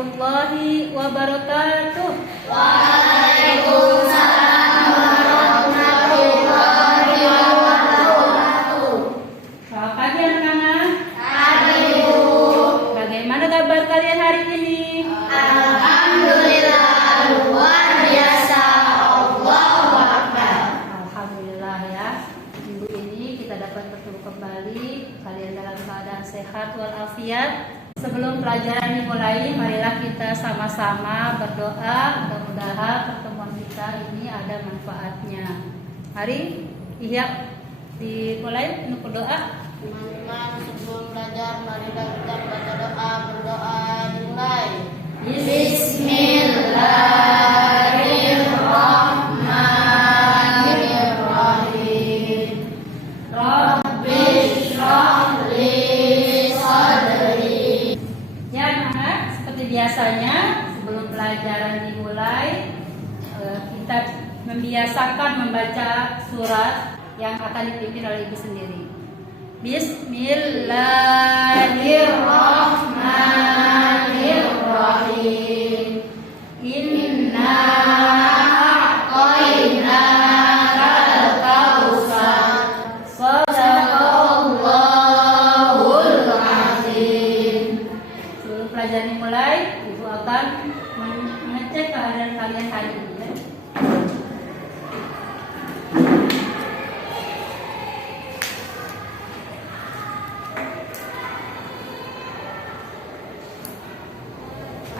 warahmatullahi wabarakatuh. Waalaikumsalam warahmatullahi wabarakatuh. Selamat pagi anak-anak. Pagi Bu. Bagaimana kabar kalian hari ini? Alhamdulillah luar biasa. Allahu Akbar. Alhamdulillah ya. Minggu ini kita dapat bertemu kembali. Kalian dalam keadaan sehat walafiat. Sebelum pelajaran dimulai, marilah kita sama-sama berdoa. Mudah-mudahan pertemuan kita ini ada manfaatnya. Mari, Ihya dimulai untuk berdoa. Teman-teman, sebelum belajar marilah kita baca doa. Berdoa dimulai. Bismillahirrahmanirrahim. Rabbi shrah li sadri. Ya anak, seperti biasanya sebelum pelajaran dimulai kita membiasakan membaca surat yang akan dipimpin oleh ibu sendiri. Bismillahirrahmanirrahim. Inna a'tainakal kautsar. Shadaqallahul azim. Sebelum pelajaran dimulai, ibu akan mengecek keadaan kalian hari ini. Ya.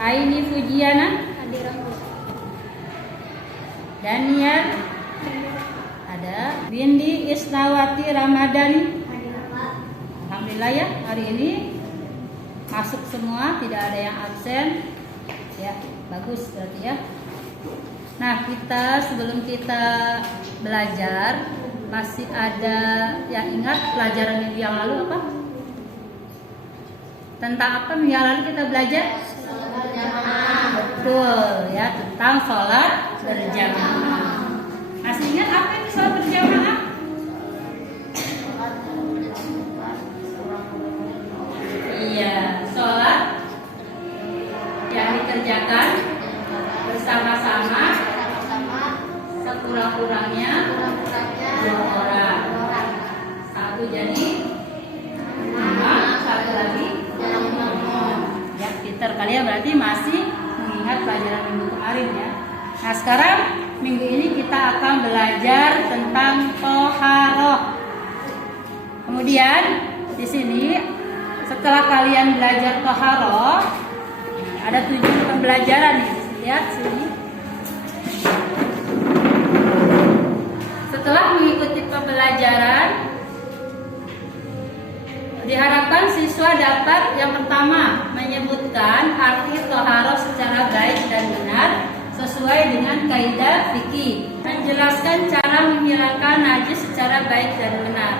Aini Fujiana, Daniel, ada Windy Isnawati Ramadhani. Alhamdulillah ya, hari ini masuk semua, tidak ada yang absen. Ya, bagus berarti ya. Nah, sebelum kita belajar, masih ada yang ingat pelajaran minggu yang lalu apa? Tentang apa minggu yang lalu kita belajar? Betul ya, tentang sholat berjamaah. Masih ingat apa itu sholat berjamaah? Iya, sholat yang dikerjakan bersama-sama sekurang-kurangnya 2 orang. Satu jadi imam, satu lagi ya. Pintar kalian berarti masih mengingat pelajaran minggu kemarin ya. Nah, sekarang minggu ini kita akan belajar tentang toharoh. Kemudian di sini setelah kalian belajar toharoh, ada 7 pembelajaran nih. Lihat sini. Setelah mengikuti pembelajaran, diharapkan siswa dapat yang pertama menyebutkan arti toharoh secara baik dan benar sesuai dengan kaidah fikih, menjelaskan cara menghilangkan najis secara baik dan benar.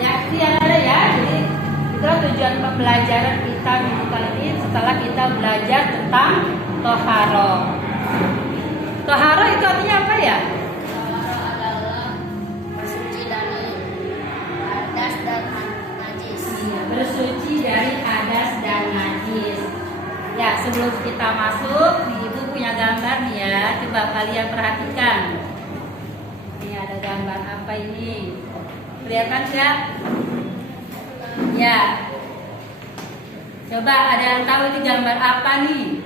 Ya, itu yang ada ya. Jadi itulah tujuan pembelajaran kita minggu kali ini setelah kita belajar tentang toharoh. Toharoh itu artinya apa ya? Toharoh adalah bersuci dari hadas dan najis. Bersuci dari hadas dan najis. Ya, sebelum kita masuk, ibu punya gambar nih ya. Coba kalian perhatikan. Ini ada gambar apa ini? Kelihatan nggak? Ya. Coba ada yang tahu ini gambar apa nih?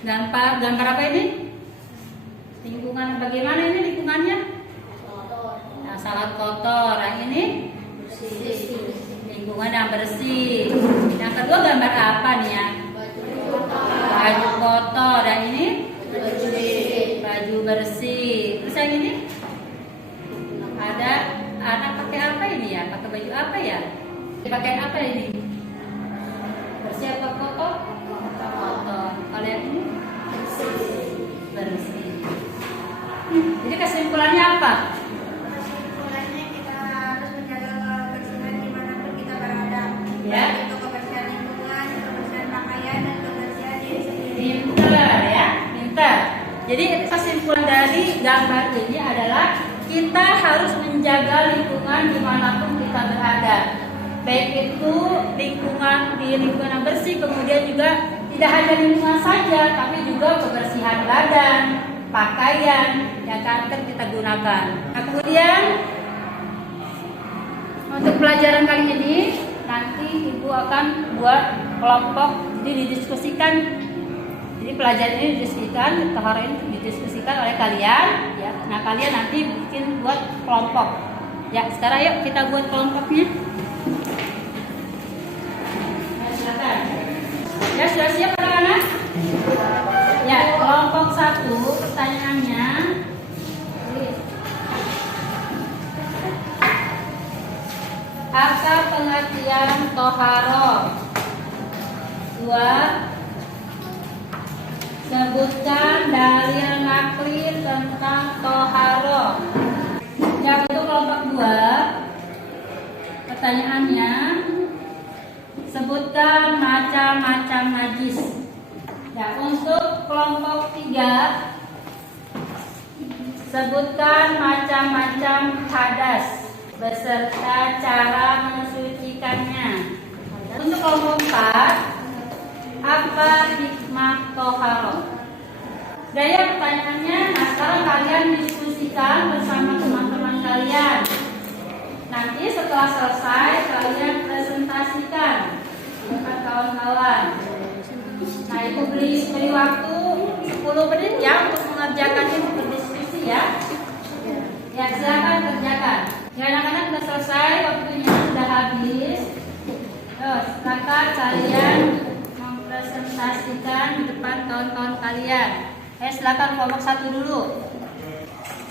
Gambar apa ini? Lingkungan bagaimana ini lingkungannya? Nah, sangat kotor. Yang ini lingkungan yang bersih. Yang kedua gambar apa nih ya? Baju kotor. Dan ini baju bersih. Terus yang ini ada anak pakai apa ini ya? Pakai baju apa ya? Dipakai apa ini? Bersih apa kotor? Kotor. Kalau yang ini bersih. Jadi kesimpulannya apa? Kesimpulannya kita harus menjaga kebersihan dimanapun kita berada. Ya. Baik itu kebersihan lingkungan, kebersihan pakaian, dan kebersihan diri sendiri. Pintar ya, pintar. Jadi kesimpulan dari gambar ini adalah kita harus menjaga lingkungan dimanapun kita berada. Baik itu lingkungan yang bersih juga tidak hanya lingkungan saja, tapi juga kebersihan badan, pakaian yang akan kita gunakan. Nah, kemudian untuk pelajaran kali ini nanti Ibu akan buat kelompok, jadi didiskusikan. Jadi pelajaran ini didiskusikan, toharo ini didiskusikan oleh kalian. Ya, nah kalian nanti bikin buat kelompok. Ya, sekarang yuk kita buat kelompoknya. Nah, silakan. Ya, sudah siap anak-anak? Ya, kelompok 1 pertanyaannya. Apa pengertian toharo? 2. Sebutkan dalil nakli tentang toharo. Yang untuk kelompok 2, pertanyaannya, sebutkan macam-macam najis. Ya, untuk kelompok 3, sebutkan macam-macam hadas beserta cara mensucikannya. Untuk kelompok 4, apa hikmah toharo? Dan ya, pertanyaannya, nah sekarang kalian diskusikan bersama teman-teman kalian. Nanti setelah selesai kalian presentasikan depan kawan-kawan. Nah, Ibu beri waktu 10 menit ya untuk mengerjakan ini, berdiskusi ya. Ya, silakan kerjakan. Ya, anak-anak sudah selesai, waktunya sudah habis. Terus, silakan kalian mempresentasikan di depan kawan-kawan kalian. Silakan kelompok 1 dulu.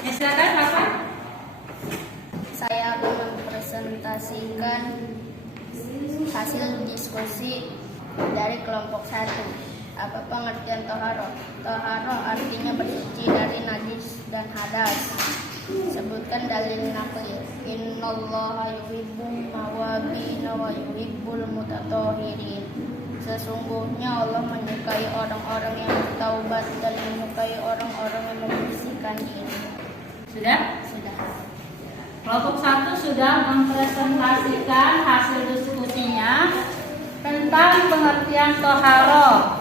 Silakan Bapak. Saya akan mempresentasikan hasil diskusi dari kelompok 1. Apa pengertian toharo? Toharo artinya bersuci dari najis dan hadas. Sebutkan dalil nakli. Innallaha yuhibbul tawwabin wa yuhibbul mutatahhirin. Sesungguhnya Allah menyukai orang-orang yang bertaubat dan menyukai orang-orang yang membersihkan diri. Sudah? Sudah. Kelompok 1 sudah mempresentasikan hasil diskusinya tentang pengertian toharo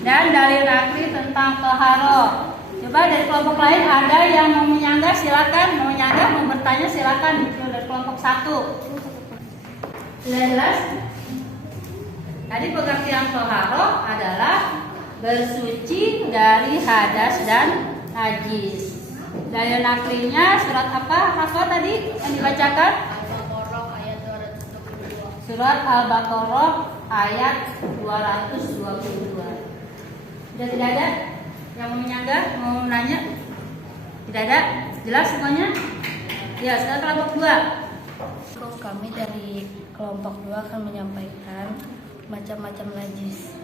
dan dalil nakli tentang toharo. Coba dari kelompok lain ada yang mau menyanggah, silakan. Mau menyanggah, mau bertanya, silakan. Dari kelompok 1. Sudah jelas? Tadi pengertian toharo adalah bersuci dari hadas dan najis. Dalil naklinya surat apa? Hafal tadi yang dibacakan? Al-Baqarah ayat 222. Surat Al-Baqarah ayat 222. Sudah tidak ada yang mau menyanggah, mau nanya? Tidak ada? Jelas semuanya? Ya, sekarang kelompok 2. Kami dari kelompok 2 akan menyampaikan macam-macam najis.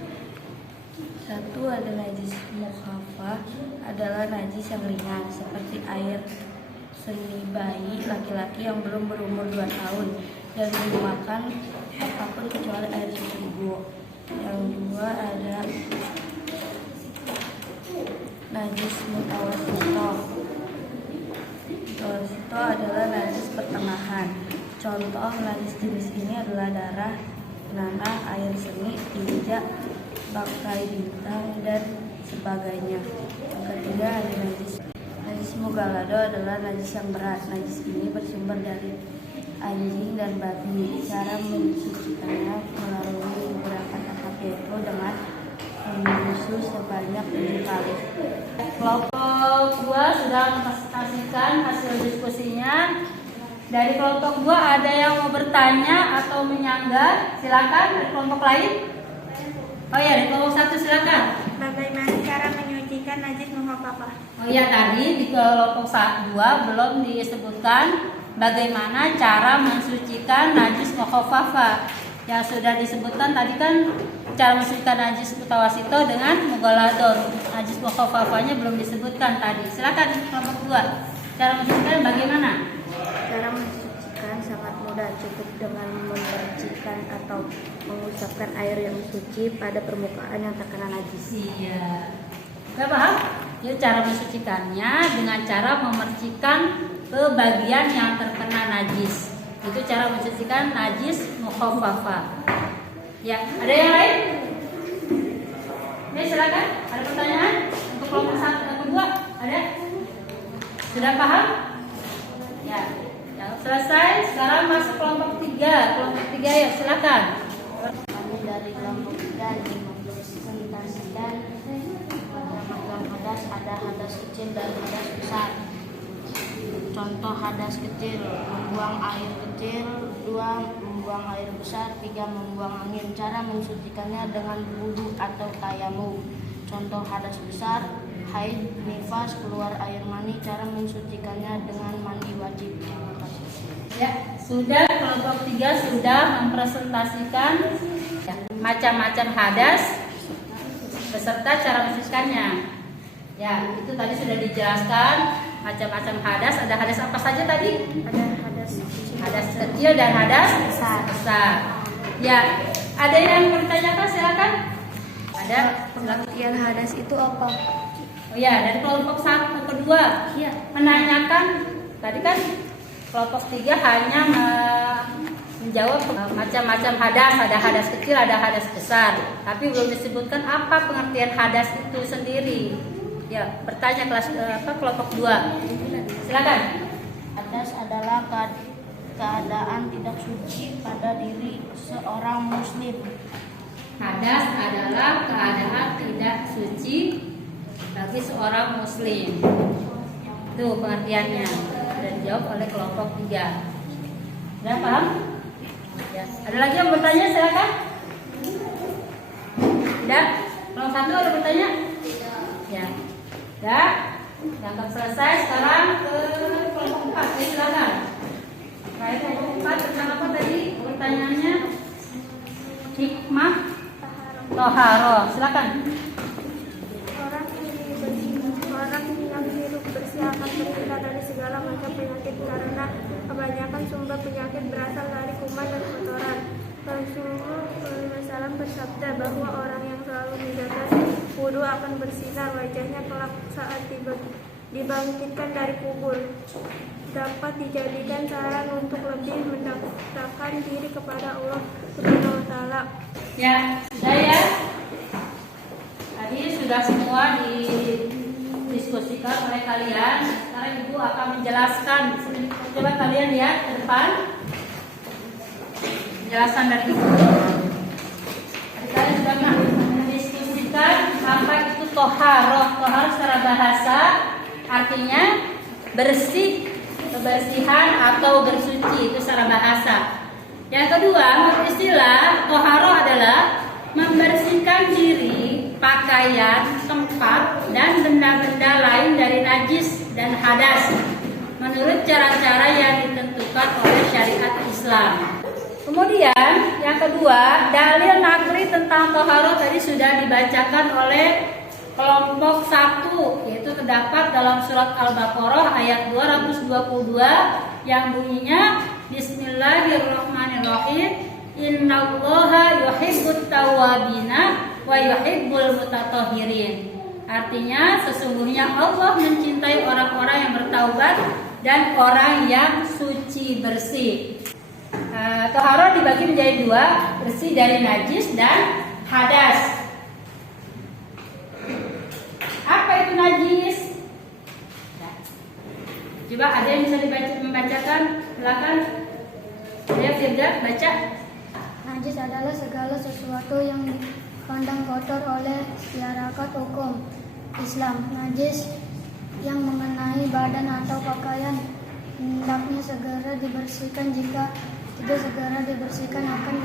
1 ada najis mukhafah, adalah najis yang ringan seperti air seni bayi laki-laki yang belum berumur 2 tahun dan memakan apapun kecuali air susu ibu. Yang 2 ada najis mutawasito. Mutawasito adalah najis pertengahan. Contoh najis jenis ini adalah darah, nanah, air seni, tinja, bangkai bintang, dan sebagainya. Yang ketiga ada najis mughalado adalah najis yang berat. Najis ini bersumber dari anjing dan babi. Cara mensucikannya melalui beberapa tahap, yaitu dengan membisu sebanyak 7 kali. Kelompok 2 sudah mempresentasikan hasil diskusinya. Dari kelompok 2 ada yang mau bertanya atau menyanggah? Silakan. Dari kelompok lain? Oh ya, dari kelompok 1 silakan. Bagaimana cara menyucikan najis mukhafafah? Oh ya, tadi di kelompok 2 belum disebutkan bagaimana cara mensucikan najis mukhafafah. Yang sudah disebutkan tadi kan cara mensucikan najis mutawasito dengan mughalado. Najis mukhafafahnya belum disebutkan tadi. Silakan kelompok 2. Cara mensucikan bagaimana? Cara mensucikan sangat mudah, cukup dengan memercikkan atau mengusapkan air yang suci pada permukaan yang terkena najis. Iya. Gak paham? Ya, cara mensucikannya dengan cara memercikan ke bagian yang terkena najis. Itu cara mensucikan najis mukhafafah. Ya, ada yang lain? Oke, silakan. Ada pertanyaan untuk kelompok 1 dan kedua? Ada? Sudah paham? Ya. Selesai. Sekarang masuk kelompok 3. Kelompok 3 ya, silakan. Kami dari kelompok 3 ingin mempresentasikan macam hadas. Ada hadas kecil dan hadas besar. Contoh hadas kecil: membuang air kecil, 2 membuang air besar, 3 membuang angin. Cara mensucikannya dengan wudu atau tayamum. Contoh hadas besar: haid, nifas, keluar air mani. Cara mensucikannya dengan mandi wajib. Terima kasih. Ya, sudah kelompok 3 sudah mempresentasikan macam-macam hadas beserta cara mensucikannya. Ya, itu tadi sudah dijelaskan macam-macam hadas. Ada hadas apa saja tadi? Ada hadas Hadas kecil dan hadas besar. Ya, ada yang bertanyakan silakan. Ada. Pengertian hadas itu apa? Oh ya, dari kelompok 1 kedua menanyakan tadi kan kelompok 3 hanya menjawab macam-macam hadas, ada hadas kecil, ada hadas besar, tapi belum disebutkan apa pengertian hadas itu sendiri. Ya, bertanya kelompok 2. Silakan. Hadas adalah keadaan tidak suci pada diri seorang muslim. Hadas adalah keadaan tidak suci bagi seorang muslim. Itu pengertiannya. Dan dijawab oleh kelompok 3. Sudah paham? Ya. Ada lagi yang bertanya? Silakan. Tidak? Kelompok 1 ada bertanya? Ya. Sudah. Yang selesai. Sekarang ke kelompok 4. Silakan. Baik, kelompok 4 tentang apa tadi pertanyaannya? Hikmah Toharoh. Silakan. Orang yang hidup bersih akan terhindar dari segala macam penyakit karena kebanyakan sumber penyakit berasal dari kuman dan kotoran. Rasulullah SAW bersabda bahwa orang yang selalu menjaga wudu akan bersinar wajahnya kelak saat dibangkitkan dari kubur. Dapat dijadikan saran untuk lebih mendekatkan diri kepada Allah Subhanahu wa Ta'ala. Ya, sudah ya. Tadi sudah semua didiskusikan oleh kalian. Sekarang Ibu akan menjelaskan. Coba kalian lihat ke depan. Penjelasan dari Ibu. Tadi kalian sudah mendiskusikan apa itu toharoh. Toharoh secara bahasa artinya bersih, kebersihan atau bersuci, itu secara bahasa. Yang kedua, istilah toharoh adalah membersihkan diri, pakaian, tempat, dan benda-benda lain dari najis dan hadas menurut cara-cara yang ditentukan oleh syariat Islam. Kemudian yang kedua, dalil nakli tentang toharoh tadi sudah dibacakan oleh kelompok 1, yaitu terdapat dalam surat Al-Baqarah ayat 222 yang bunyinya Bismillahirrahmanirrahim. Innallaha yuhibbut tawwabina wa yuhibbul mutatahhirin. Artinya sesungguhnya Allah mencintai orang-orang yang bertaubat dan orang yang suci bersih. Toharoh dibagi menjadi 2, bersih dari najis dan hadas. Apa itu najis? Coba ada yang bisa membacakan? Silakan. Saya Firda baca. Najis adalah segala sesuatu yang dipandang kotor oleh masyarakat hukum Islam. Najis yang mengenai badan atau pakaian hendaknya segera dibersihkan. Jika tidak segera dibersihkan akan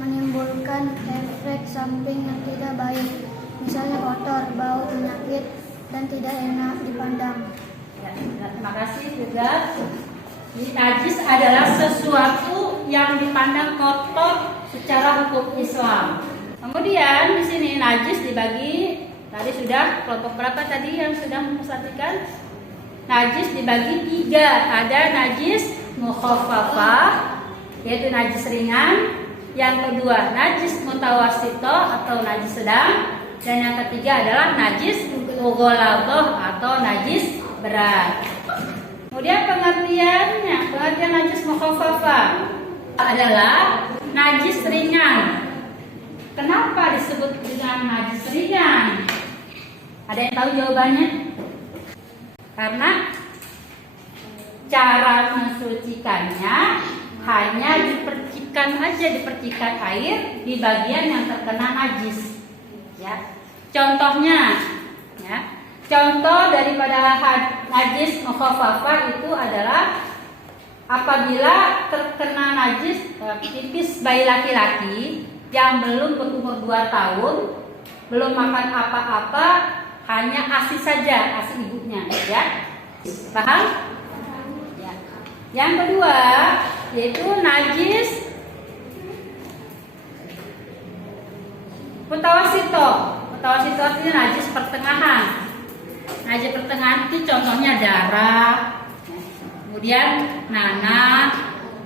menimbulkan efek samping yang tidak baik. Misalnya kotor, bau, penyakit, dan tidak enak dipandang. Ya, terima kasih juga. Najis adalah sesuatu yang dipandang kotor secara hukum Islam. Kemudian di sini najis dibagi, tadi sudah kelompok berapa tadi yang sudah memperhatikan? Najis dibagi 3. Ada najis mukhaffafah, yaitu najis ringan. Yang kedua najis mutawassithah atau najis sedang. Dan yang ketiga adalah najis mughalladhah atau najis berat. Kemudian pengertian najis mukhaffafah adalah najis ringan. Kenapa disebut dengan najis ringan? Ada yang tahu jawabannya? Karena cara mensucikannya hanya dipercikan air di bagian yang terkena najis. Ya. Contohnya, ya. Contoh daripada najis mukhafafah itu adalah apabila terkena najis pipis bayi laki-laki yang belum berumur 2 tahun, belum makan apa-apa, hanya ASI saja, ASI ibunya, ya. Paham? Ya. Yang kedua yaitu najis mutawasito. Mutawasito itu najis pertengahan. Najis pertengahan itu contohnya darah, kemudian nanah,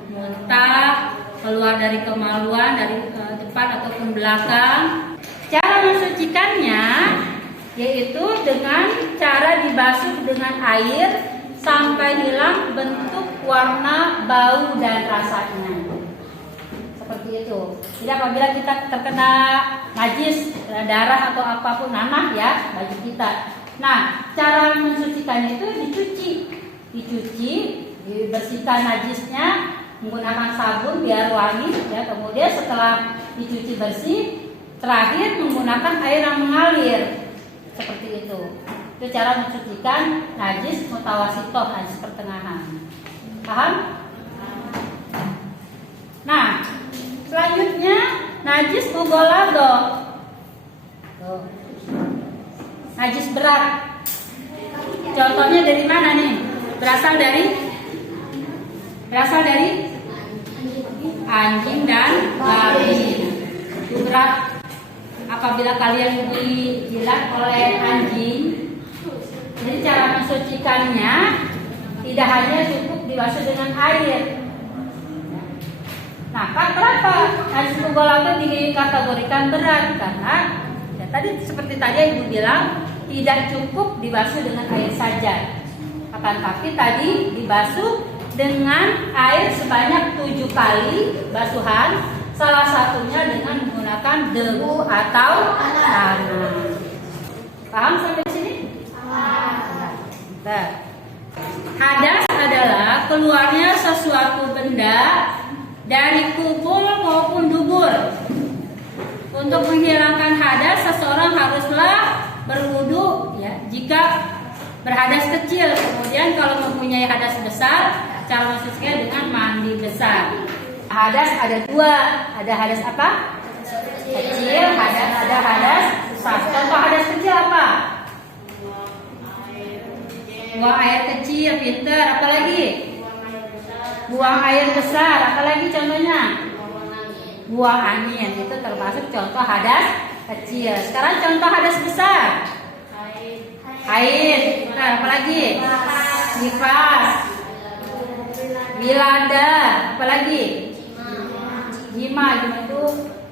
muntah, keluar dari kemaluan dari depan ataupun belakang. Cara mensucikannya yaitu dengan cara dibasuh dengan air sampai hilang bentuk, warna, bau dan rasanya. Seperti itu. Jadi apabila kita terkena najis, darah atau apapun nanah ya baju kita. Nah, cara mensucikannya itu dicuci, dibersihkan najisnya menggunakan sabun biar wangi ya. Kemudian setelah dicuci bersih, terakhir menggunakan air yang mengalir. Seperti itu. Itu cara mensucikan najis mutawasitoh, najis pertengahan. Paham? Nah, selanjutnya najis mughalladho. Najis berat. Contohnya dari mana nih? Berasal dari anjing dan babi. Itu berat. Apabila kalian dijilat oleh anjing, jadi cara mensucikannya tidak hanya cukup dibasuh dengan air. Nah, kenapa najis mughalladho dikategorikan berat? Karena ya, seperti tadi Ibu bilang, tidak cukup dibasuh dengan air saja. Akan tapi tadi dibasuh dengan air sebanyak 7 kali basuhan, salah satunya dengan menggunakan debu atau tanah. Paham sampai sini? Nah, hadas adalah keluarnya sesuatu benda dari kubul maupun dubur. Untuk menghilangkan hadas, seseorang haruslah berwudu ya, jika berhadas kecil. Kemudian kalau mempunyai hadas besar, cara mensucikannya dengan mandi besar. Hadas ada 2, ada hadas apa? Kecil, ada hadas besar. Contoh hadas kecil apa? Buang air kecil, pinter. Apalagi? Buang air besar. Apalagi contohnya? Buang angin. Itu termasuk contoh hadas kecil. Sekarang contoh hadas besar. Haid. Nah, apalagi? Nifas. Wilada. Apalagi? Jima itu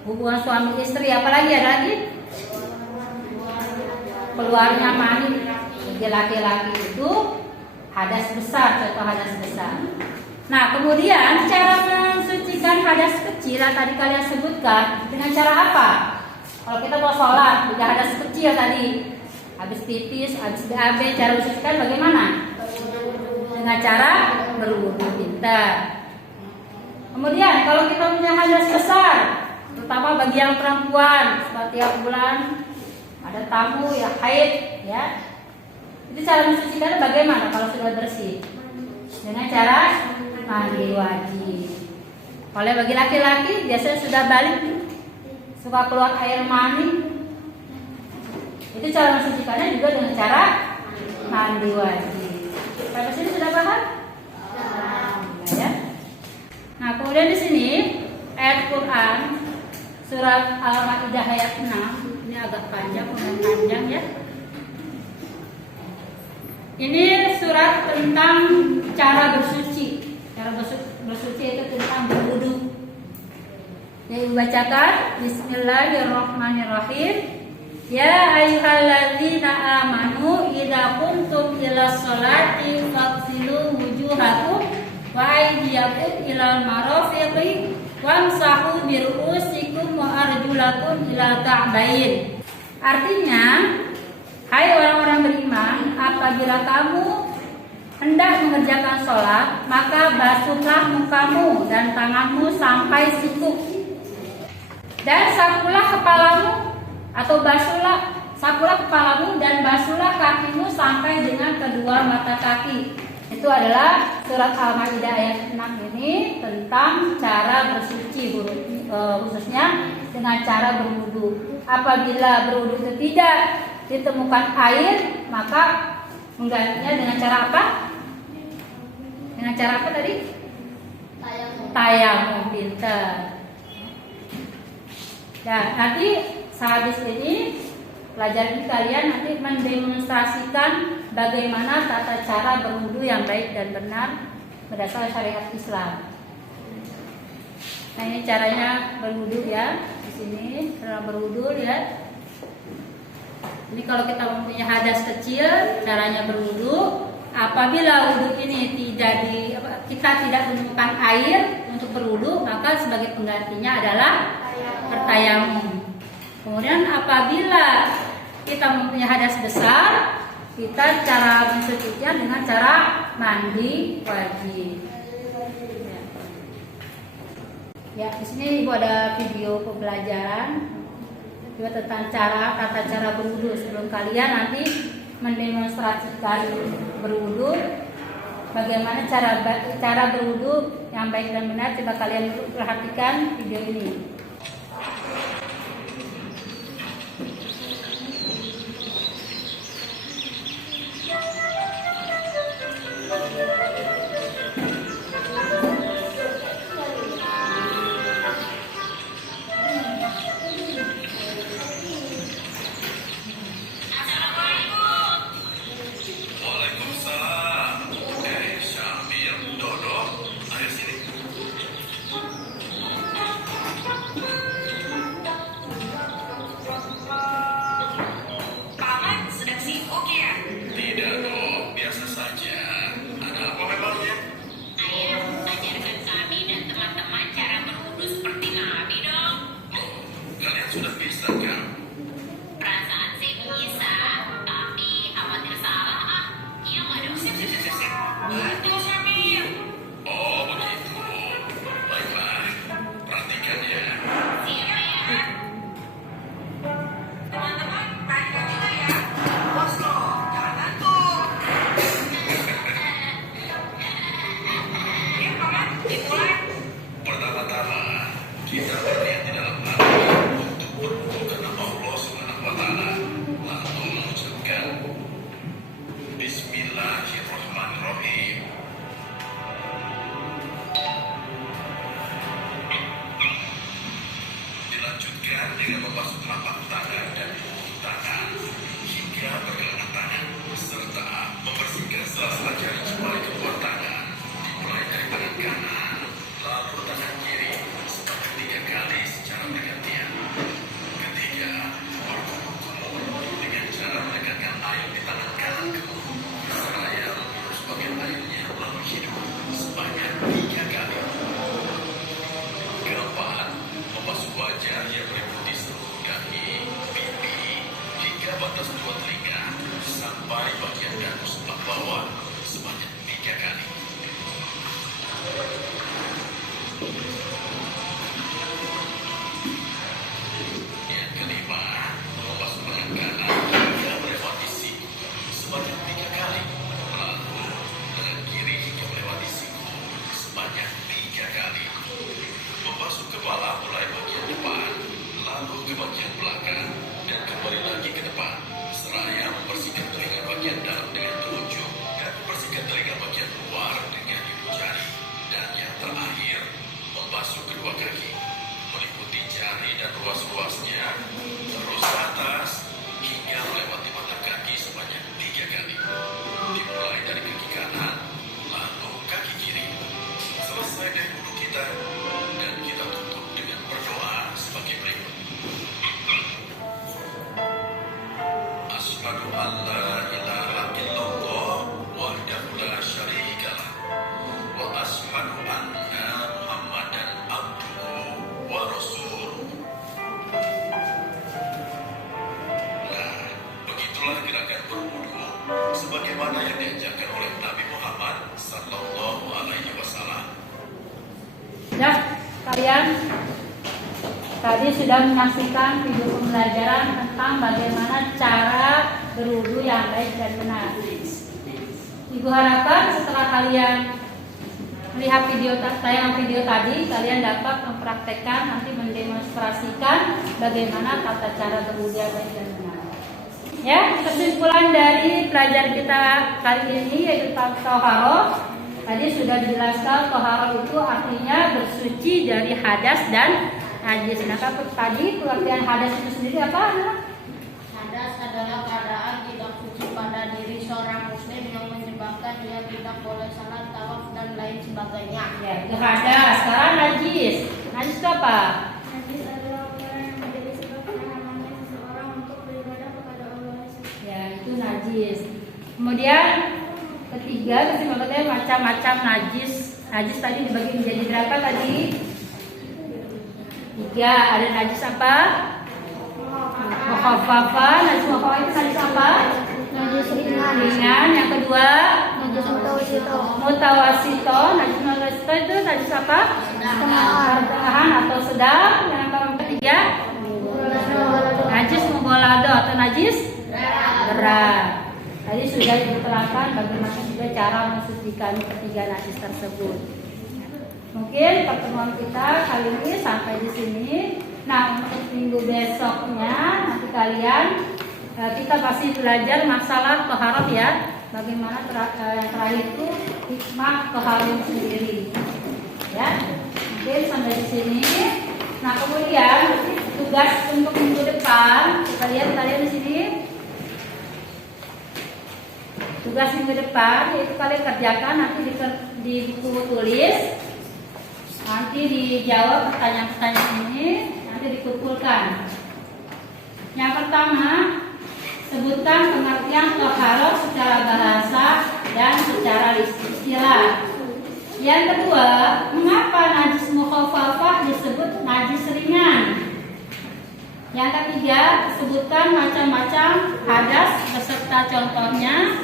hubungan suami istri. Apalagi ada lagi? Keluarnya mani bagi laki-laki itu hadas besar, contoh hadas besar. Nah, kemudian cara mensucikan hadas kecil yang tadi kalian sebutkan dengan cara apa? Kalau kita mau sholat, udah hadas kecil tadi, habis pipis, habis BAB, cara mensucikan bagaimana? Dengan cara berwudu pintar. Kemudian kalau kita punya hadas besar, terutama bagi yang perempuan, setiap bulan ada tamu ya haid ya, itu cara mensucikannya bagaimana kalau sudah bersih? Dengan cara mandi wajib. Kalau bagi laki-laki biasanya sudah balik, suka keluar air mani, itu cara mensucikannya juga dengan cara mandi wajib. Sampai sini sudah paham? Ya. Nah, kemudian di sini ayat Quran surat Al-Maidah ayat 6. Ini agak panjang, lumayan panjang ya. Ini surat tentang cara bersuci. Cara bersuci itu tentang berwudu. Yang dibacakan Bismillahirrahmanirrahim. Ya ayyuhalladzina amanu idza qumtum ila sholati faghsilu wujuhakum wa aydiyakum ilal marafiqi wamsahu bi ru'usikum wa arjulakum ilal ka'bain. Artinya, Hai orang-orang beriman, apabila kamu hendak mengerjakan sholat, maka basuhlah mukamu dan tanganmu sampai siku. Dan sapulah kepalamu atau sapulah kepalamu dan basuhlah kakimu sampai dengan kedua mata kaki. Itu adalah surat Al-Maidah ayat 6 ini tentang cara bersuci, khususnya dengan cara berwudu. Apabila berwudu itu tidak ditemukan air, maka menggantinya dengan cara apa? Dengan cara apa tadi? Tayamum, pintar. Dan nanti sehabis ini pelajaran kalian nanti mendemonstrasikan bagaimana tata cara berwudu yang baik dan benar berdasarkan syariat Islam. Nah, ini caranya berwudu ya. Di sini cara berwudu lihat. Ini kalau kita mempunyai hadas kecil, caranya berwudu. Apabila wudu ini kita tidak menemukan air untuk berwudu, maka sebagai penggantinya adalah bertayamum. Kemudian apabila kita mempunyai hadas besar, kita cara mensucinya dengan cara mandi wajib. Ya, di sini Ibu ada video pembelajaran juga tentang tata cara berwudu. Sebelum kalian nanti mendemonstrasikan berwudu, bagaimana cara berwudu yang baik dan benar, coba kalian perhatikan video ini. Seraya membersihkan telinga bagian dalam dengan telunjuk dan membersihkan telinga bagian luar tadi sudah menyaksikan video pembelajaran tentang bagaimana cara berwudu yang baik dan benar. Ibu harapkan setelah kalian melihat tayangan video tadi, kalian dapat mempraktekkan, nanti mendemonstrasikan bagaimana tata cara berwudu yang baik dan benar. Ya, kesimpulan dari pelajaran kita kali ini yaitu toharoh. Tadi sudah dijelaskan toharoh itu artinya bersuci dari hadas dan najis. Nah, tadi pengertian hadas itu sendiri apa? Hadas adalah keadaan tidak suci pada diri seorang muslim yang menyebabkan dia tidak boleh salat, tawaf, dan lain sebagainya. Ya, itu hadas. Sekarang najis. Najis itu apa? Najis adalah perkara yang menjadi sebab terhalannya seseorang untuk beribadah kepada Allah. Ya, itu najis. Kemudian ketiga, kesimpulannya macam-macam najis. Najis tadi dibagi menjadi berapa tadi? 3. Ada najis apa? Mukhafafah. Najis mukhafafah itu najis apa? Najis ringan. Ringan. Yang kedua, Najis mutawasito. mutawasito. Najis mutawasito itu najis apa? Pertengahan atau sedang. Yang ketiga, najis mughalado atau najis berat. Tadi sudah diterangkan bagaimana juga cara mensucikan ketiga najis tersebut. Mungkin pertemuan kita kali ini sampai di sini. Nah, untuk minggu besoknya nanti kalian kita pasti belajar masalah toharoh ya. Bagaimana yang terakhir itu hikmah toharoh sendiri. Ya, mungkin sampai di sini. Nah, kemudian tugas untuk minggu depan kita lihat kalian di sini. Tugas minggu depan yaitu kalian kerjakan nanti di buku tulis, nanti dijawab pertanyaan-pertanyaan ini, nanti dikumpulkan. Yang pertama, sebutkan pengertian toharoh secara bahasa dan secara istilah. Yang kedua, mengapa najis mukhafafah disebut najis ringan? Yang ketiga, sebutkan macam-macam hadas beserta contohnya.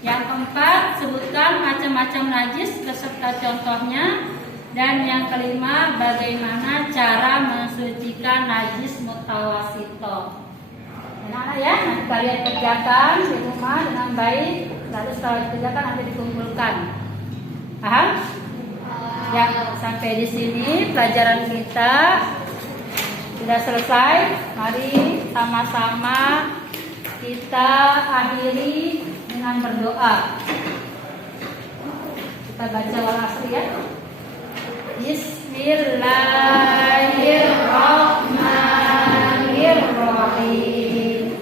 Yang keempat, sebutkan macam-macam najis beserta contohnya. Dan yang kelima, bagaimana cara mensucikan najis mutawasito. Enak ya, nanti kalian kerjakan di rumah dengan baik. Lalu setelah dikerjakan nanti dikumpulkan. Paham? Ya, sampai di sini pelajaran kita sudah selesai. Mari sama-sama kita akhiri dengan berdoa. Kita baca wal asr ya. Bismillahirrahmanirrahim.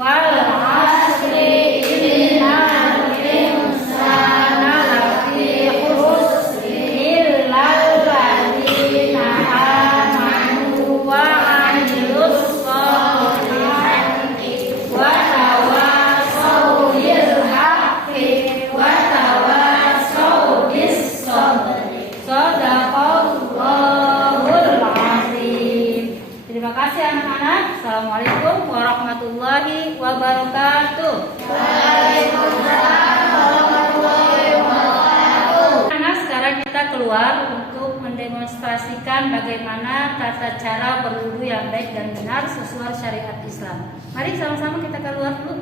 Wal asri innal insana lafi khusr illal ladzina amanu wa 'amilus shalihati wa tawassaw bil haqqi wa tawassaw bis sabr. Shadaqallahul azim. Terima kasih anak-anak. Assalamualaikum warahmatullahi wabarakatuh. Waalaikumsalam warahmatullahi wabarakatuh. Anak, sekarang kita keluar untuk mendemonstrasikan bagaimana tata cara berwudu yang baik dan benar sesuai syariat Islam. Mari sama-sama kita keluar dulu.